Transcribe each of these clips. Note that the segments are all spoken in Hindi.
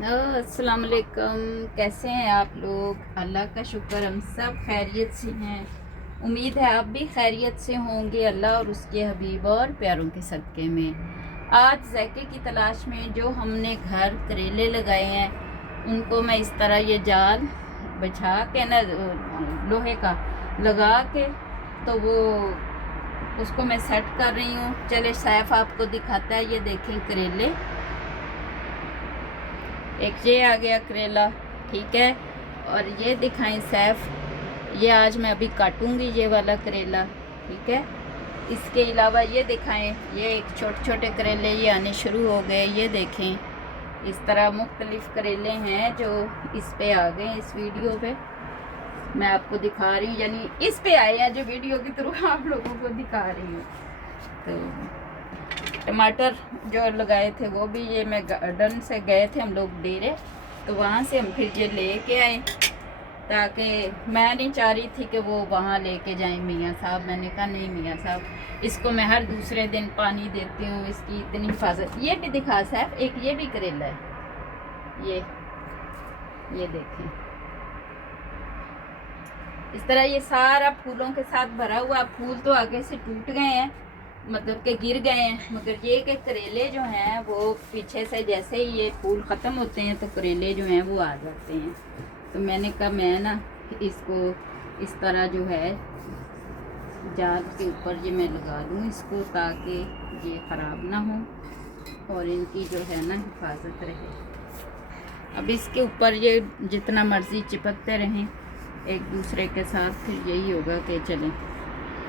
अस्सलाम वालेकुम। कैसे हैं आप लोग? अल्लाह का शुक्र हम सब खैरियत से हैं। उम्मीद है आप भी खैरियत से होंगे अल्लाह और उसके हबीब और प्यारों के सदक़े में। आज ज़ैके की तलाश में जो हमने घर करेले लगाए हैं उनको मैं इस तरह ये जाल बिछा के ना लोहे का लगा के तो वो उसको मैं सेट कर रही हूँ। चले सैफ आपको दिखाता है। ये देखें करेले, एक ये आ गया करेला, ठीक है। और ये दिखाएं सैफ, ये आज मैं अभी काटूंगी ये वाला करेला, ठीक है। इसके अलावा ये दिखाएं, ये एक छोटे छोटे करेले ये आने शुरू हो गए। ये देखें इस तरह मुख्तलिफ करेले हैं जो इस पे आ गए। इस वीडियो पे मैं आपको दिखा रही हूँ, यानी इस पे आए हैं जो वीडियो के थ्रू आप लोगों को दिखा रही हूँ। तो टमाटर जो लगाए थे वो भी ये मैं गार्डन से गए थे हम लोग डेरे, तो वहाँ से हम फिर ये लेके आए, ताकि मैं नहीं चाह रही थी कि वो वहाँ लेके जाएं मियाँ साहब। मैंने कहा नहीं मियाँ साहब, इसको मैं हर दूसरे दिन पानी देती हूँ, इसकी इतनी हिफाजत। ये भी दिखा साहब, एक ये भी करेला है, ये देखें इस तरह ये सारा फूलों के साथ भरा हुआ। फूल तो आगे से टूट गए हैं, मतलब के गिर गए हैं, मगर ये के करेले जो हैं वो पीछे से जैसे ही ये फूल ख़त्म होते हैं तो करेले जो हैं वो आ जाते हैं। तो मैंने कहा मैं ना इसको इस तरह जो है जाल के ऊपर ये मैं लगा दूँ इसको, ताकि ये ख़राब ना हो और इनकी जो है ना हिफाजत रहे। अब इसके ऊपर ये जितना मर्ज़ी चिपकते रहें एक दूसरे के साथ, फिर यही होगा कि चलें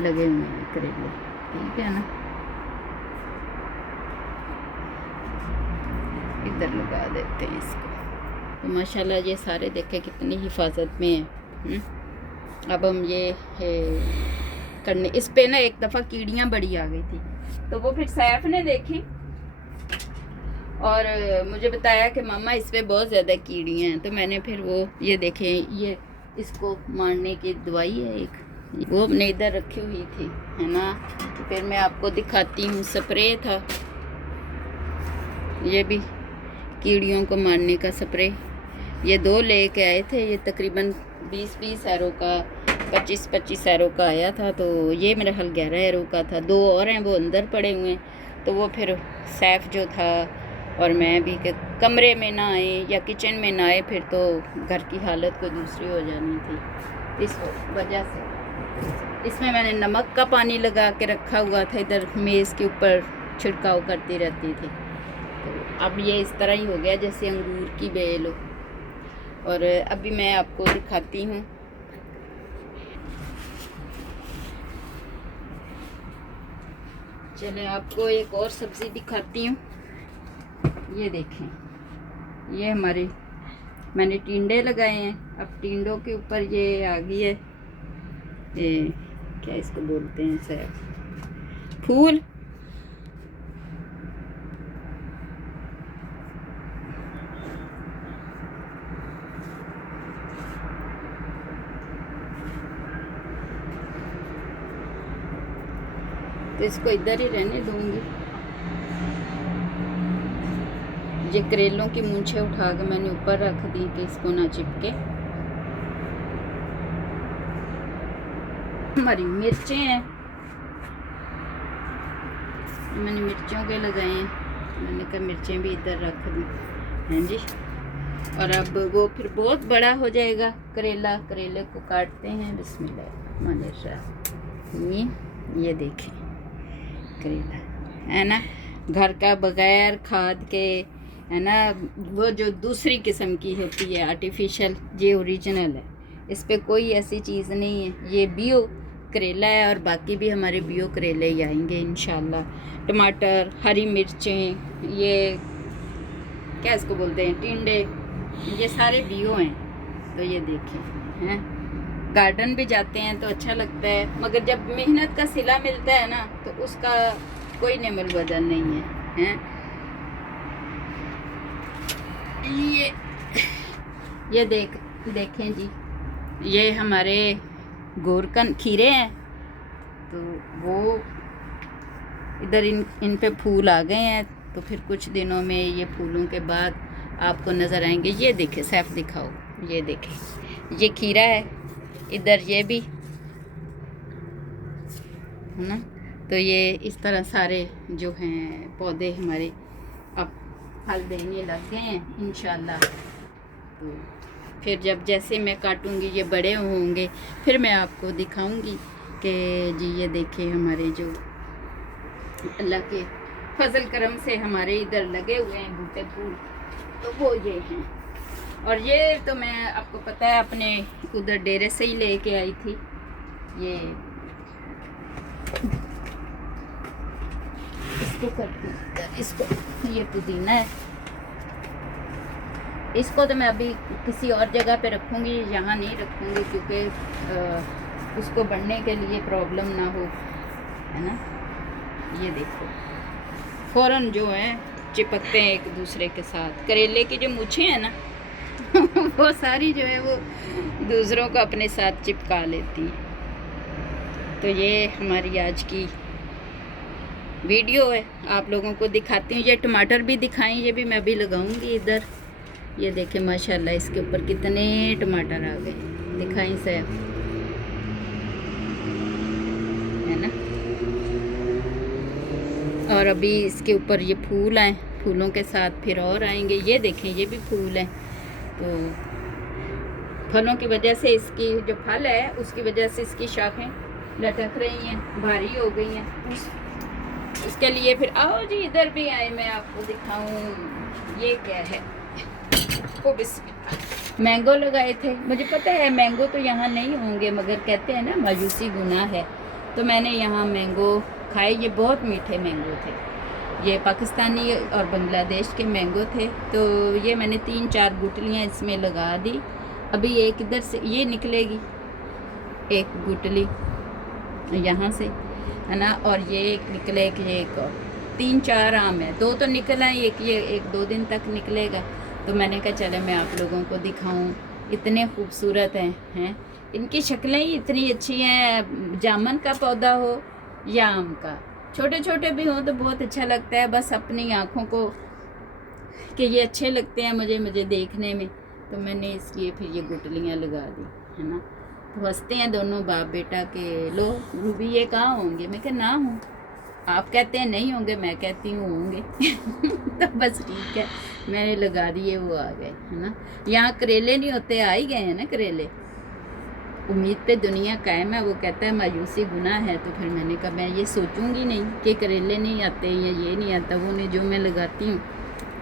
लगे हुए हैं करेले, ठीक है ना। इधर लगा देते हैं इसको। तो माशाल्लाह ये सारे देखे कितनी हिफाजत में है। अब हम ये करने, इस पे ना एक दफ़ा कीड़ियाँ बड़ी आ गई थी, तो वो फिर सैफ ने देखी और मुझे बताया कि मामा इस पे बहुत ज़्यादा कीड़ियाँ हैं। तो मैंने फिर वो ये देखें, ये इसको मारने की दवाई है एक, वो अपने इधर रखी हुई थी, है ना। तो फिर मैं आपको दिखाती हूँ, स्प्रे था, ये भी कीड़ियों को मारने का स्प्रे। ये 2 लेके आए थे, ये तकरीबन 20-20 एरो का, 25-25 एरो का आया था। तो ये मेरा हल 11 एरो का था। 2 और हैं वो अंदर पड़े हुए हैं। तो वो फिर सैफ जो था और मैं भी कि कमरे में ना आए या किचन में ना आए, फिर तो घर की हालत कोई दूसरी हो जानी थी। इस वजह से इसमें मैंने नमक का पानी लगा के रखा हुआ था, इधर मेज़ के ऊपर छिड़काव करती रहती थी। तो अब ये इस तरह ही हो गया जैसे अंगूर की बेल हो। और अभी मैं आपको दिखाती हूँ, चले आपको एक और सब्ज़ी दिखाती हूँ। ये देखें, ये हमारे मैंने टिंडे लगाए हैं। अब टिंडों के ऊपर ये आ गई है, ये क्या इसको बोलते हैं सर, फूल। तो इसको इधर ही रहने दूंगी। ये करेलों की मूंछें उठा के मैंने ऊपर रख दी कि इसको ना चिपके। हमारी मिर्चें हैं, मैंने मिर्चों के लगाए हैं, मैंने कहा मिर्चें भी इधर रख दी, हैं जी। और अब वो फिर बहुत बड़ा हो जाएगा करेला। करेले को काटते हैं, बिस्मिल्लाह माशाअल्लाह। ये देखें करेला, है ना, घर का, बगैर खाद के, है ना। वो जो दूसरी किस्म की होती है आर्टिफिशियल, ये ओरिजिनल है, इस पे कोई ऐसी चीज़ नहीं है। ये बियो करेला है और बाकी भी हमारे बियो करेले ही आएंगे इंशाल्लाह। टमाटर, हरी मिर्चें, ये क्या इसको बोलते हैं, टिंडे, ये सारे बियो हैं। तो ये देखें, हैं, गार्डन भी जाते हैं तो अच्छा लगता है, मगर जब मेहनत का सिला मिलता है ना तो उसका कोई नेमल बदल नहीं है, हैं। ये देखें जी, ये हमारे गोरकन खीरे हैं। तो वो इधर इन पे फूल आ गए हैं, तो फिर कुछ दिनों में ये फूलों के बाद आपको नज़र आएंगे। ये देखे सैफ दिखाओ, ये देखे, ये खीरा है, इधर ये भी है ना। तो ये इस तरह सारे जो हैं पौधे हमारे अब फल देने लग गए हैं इंशाल्लाह। तो फिर जब जैसे मैं काटूंगी ये बड़े होंगे फिर मैं आपको दिखाऊंगी कि जी ये देखिए हमारे जो अल्लाह के फजल करम से हमारे इधर लगे हुए हैं बूटे फूल, तो वो ये हैं। और ये तो मैं आपको पता है अपने उधर डेरे से ही लेके आई थी। ये इसको करती, इसको ये पुदीना है, इसको तो मैं अभी किसी और जगह पे रखूँगी, यहाँ नहीं रखूँगी क्योंकि उसको बढ़ने के लिए प्रॉब्लम ना हो, है ना। ये देखो फ़ौरन जो है चिपकते हैं एक दूसरे के साथ। करेले की जो मूछें हैं ना वो सारी जो है वो दूसरों को अपने साथ चिपका लेती हैं। तो ये हमारी आज की वीडियो है, आप लोगों को दिखाती हूँ। ये टमाटर भी दिखाएं, ये भी मैं अभी लगाऊंगी इधर। ये देखें माशाल्लाह इसके ऊपर कितने टमाटर आ गए, दिखाएं सैफ, है ना। और अभी इसके ऊपर ये फूल आए, फूलों के साथ फिर और आएंगे। ये देखें ये भी फूल हैं। तो फलों की वजह से इसकी जो फल है उसकी वजह से इसकी शाखें लटक रही हैं, भारी हो गई हैं। इसके लिए फिर आओ जी इधर भी आए, मैं आपको दिखाऊं। ये क्या है, ओ बिस्मिल्लाह, मैंगो लगाए थे। मुझे पता है मैंगो तो यहाँ नहीं होंगे, मगर कहते हैं ना मायूसी गुनाह है, तो मैंने यहाँ मैंगो खाए। ये बहुत मीठे मैंगो थे, ये पाकिस्तानी और बांग्लादेश के मैंगो थे। तो ये मैंने 3-4 गुटलियाँ इसमें लगा दी। अभी एक इधर से ये निकलेगी, एक गुटली यहाँ से, है ना। और ये एक निकलेगी, एक और 3-4 आम है, 2 तो निकल आए, एक ये 1-2 दिन तक निकलेगा। तो मैंने कहा चले मैं आप लोगों को दिखाऊं। इतने खूबसूरत हैं, इनकी शक्लें ही इतनी अच्छी हैं। जामुन का पौधा हो या आम का, छोटे छोटे भी हों तो बहुत अच्छा लगता है। बस अपनी आँखों को कि ये अच्छे लगते हैं मुझे देखने में, तो मैंने इसलिए फिर ये गुटलियाँ लगा दी, है ना। तो हंसते हैं दोनों बाप बेटा के, लो रूबी ये कहाँ होंगे। मैं कहा ना हूँ, आप कहते हैं नहीं होंगे, मैं कहती हूँ होंगे तो बस ठीक है, मैंने लगा दिए, वो आ गए, है ना। यहाँ करेले नहीं होते, आ ही गए हैं ना करेले। उम्मीद पे दुनिया कायम है, वो कहता है मायूसी गुनाह है। तो फिर मैंने कहा मैं ये सोचूंगी नहीं कि करेले नहीं आते या ये नहीं आता, वो नहीं, जो मैं लगाती हूँ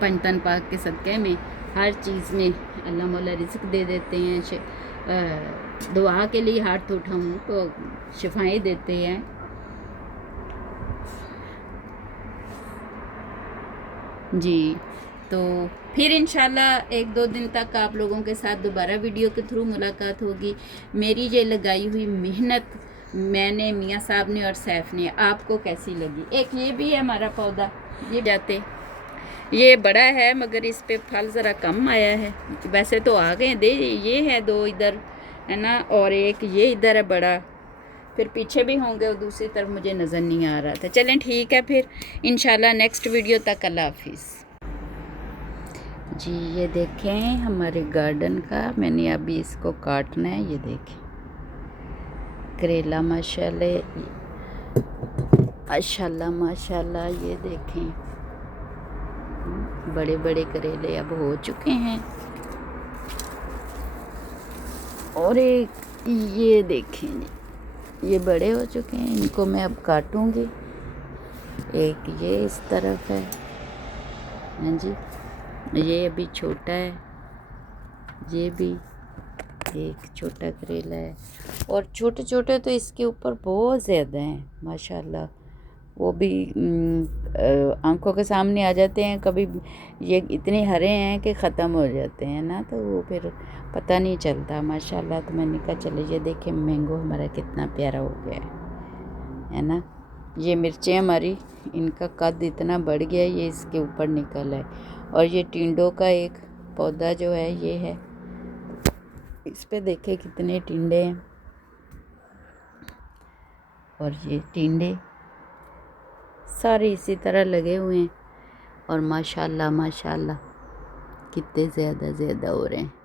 पंजतन पाक के सदक़े में हर चीज़ में अल्लाह मौला रिज़्क़ दे देते हैं। दुआ के लिए हाथ उठाऊँ तो शिफाएँ देते हैं। जी, तो फिर इंशाल्लाह 1-2 दिन तक आप लोगों के साथ दोबारा वीडियो के थ्रू मुलाकात होगी। मेरी ये लगाई हुई मेहनत मैंने, मियाँ साहब ने और सैफ ने, आपको कैसी लगी। एक ये भी है हमारा पौधा, ये जाते, ये बड़ा है मगर इस पे फल ज़रा कम आया है। वैसे तो आ गए दे, ये है 2 इधर, है ना, और एक ये इधर है बड़ा, फिर पीछे भी होंगे और दूसरी तरफ मुझे नज़र नहीं आ रहा था। चलें ठीक है, फिर इंशाल्लाह नेक्स्ट वीडियो तक अल्लाह हाफिज़ जी। ये देखें हमारे गार्डन का, मैंने अभी इसको काटना है। ये देखें करेला माशाल्लाह माशाल्लाह माशाल्लाह, ये देखें बड़े बड़े करेले अब हो चुके हैं। और एक ये देखें जी, ये बड़े हो चुके हैं, इनको मैं अब काटूंगी। एक ये इस तरफ है, हाँ जी, ये अभी छोटा है, ये भी एक छोटा करेला है। और छोटे छोटे तो इसके ऊपर बहुत ज़्यादा हैं माशाल्लाह, वो भी आंखों के सामने आ जाते हैं। कभी ये इतने हरे हैं कि ख़त्म हो जाते हैं ना, तो वो फिर पता नहीं चलता माशाल्लाह। तो मैंने कहा चले ये देखें मैंगो हमारा कितना प्यारा हो गया है ना। ये मिर्चें हमारी, इनका कद इतना बढ़ गया है, ये इसके ऊपर निकल है। और ये टिंडों का एक पौधा जो है ये है, इस पे देखे कितने टिंडे हैं। और ये टिंडे सारे इसी तरह लगे हुए हैं। और माशाल्लाह माशाल्लाह कितने ज़्यादा हो रहे हैं।